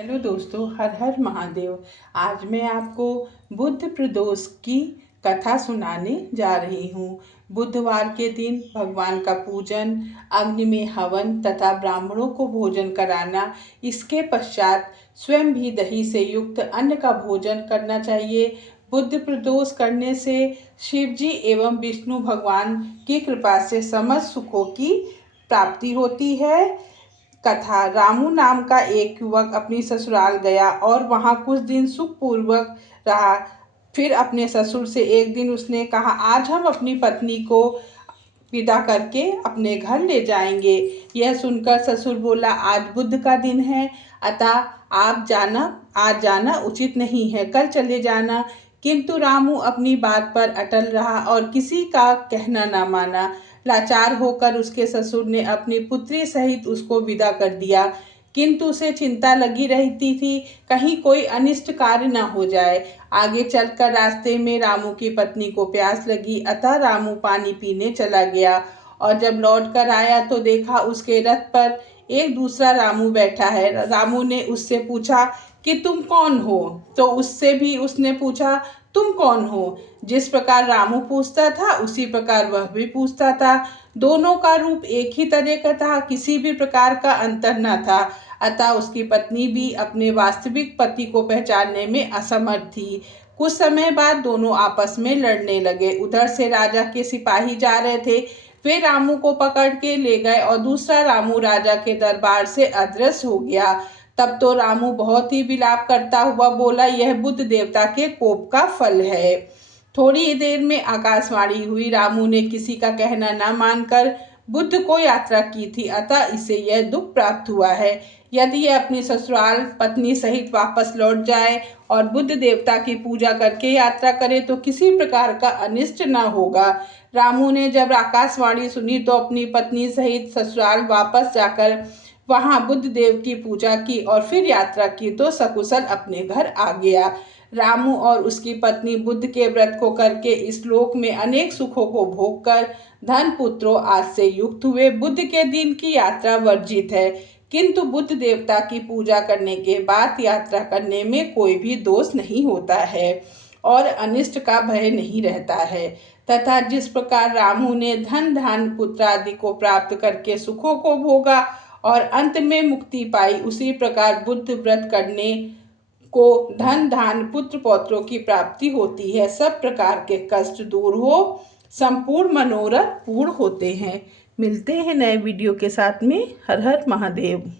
Hello दोस्तों, हर हर महादेव। आज मैं आपको बुध प्रदोष की कथा सुनाने जा रही हूँ। बुधवार के दिन भगवान का पूजन, अग्नि में हवन तथा ब्राह्मणों को भोजन कराना, इसके पश्चात स्वयं भी दही से युक्त अन्न का भोजन करना चाहिए। बुध प्रदोष करने से शिव जी एवं विष्णु भगवान की कृपा से समस्त सुखों की प्राप्ति होती है। कथा। रामू नाम का एक युवक अपनी ससुराल गया और वहां कुछ दिन सुखपूर्वक रहा। फिर अपने ससुर से एक दिन उसने कहा, आज हम अपनी पत्नी को विदा करके अपने घर ले जाएंगे। यह सुनकर ससुर बोला, आज बुध का दिन है, अतः आज जाना उचित नहीं है, कल चले जाना। किंतु रामू अपनी बात पर अटल रहा और किसी का कहना न माना। लाचार होकर उसके ससुर ने अपनी पुत्री सहित उसको विदा कर दिया, किंतु उसे चिंता लगी रहती थी, कहीं कोई अनिष्ट कार्य न हो जाए। आगे चलकर रास्ते में रामू की पत्नी को प्यास लगी, अतः रामू पानी पीने चला गया और जब लौट कर आया तो देखा उसके रथ पर एक दूसरा रामू बैठा है। रामू ने उससे पूछा कि तुम कौन हो, तो उससे भी उसने पूछा, तुम कौन हो। जिस प्रकार रामू पूछता था उसी प्रकार वह भी पूछता था। दोनों का रूप एक ही तरह का था, किसी भी प्रकार का अंतर न था। अतः उसकी पत्नी भी अपने वास्तविक पति को पहचानने में असमर्थ थी। कुछ समय बाद दोनों आपस में लड़ने लगे। उधर से राजा के सिपाही जा रहे थे, वे रामू को पकड़ के ले गए और दूसरा रामू राजा के दरबार से अदृश्य हो गया। तब तो रामू बहुत ही विलाप करता हुआ बोला, यह बुध देवता के कोप का फल है। थोड़ी देर में आकाशवाणी हुई। रामू ने किसी का कहना न मानकर बुद्ध को यात्रा की थी, अतः इसे यह दुख प्राप्त हुआ है। यदि यह अपनी ससुराल पत्नी सहित वापस लौट जाए और बुद्ध देवता की पूजा करके यात्रा करे तो किसी प्रकार का अनिष्ट न होगा। रामू ने जब आकाशवाणी सुनी तो अपनी पत्नी सहित ससुराल वापस जाकर वहां बुद्ध देव की पूजा की और फिर यात्रा की तो सकुशल अपने घर आ गया। रामू और उसकी पत्नी बुद्ध के व्रत को करके इस लोक में अनेक सुखों को भोग कर धन पुत्रों आदि से युक्त हुए। बुद्ध के दिन की यात्रा वर्जित है, किंतु बुद्ध देवता की पूजा करने के बाद यात्रा करने में कोई भी दोष नहीं होता है और अनिष्ट का भय नहीं रहता है। तथा जिस प्रकार रामू ने धन धान पुत्र आदि को प्राप्त करके सुखों को भोगा और अंत में मुक्ति पाई, उसी प्रकार बुद्ध व्रत करने को धन धान पुत्र पौत्रों की प्राप्ति होती है। सब प्रकार के कष्ट दूर हो, संपूर्ण मनोरथ पूर्ण होते हैं। मिलते हैं नए वीडियो के साथ में। हर हर महादेव।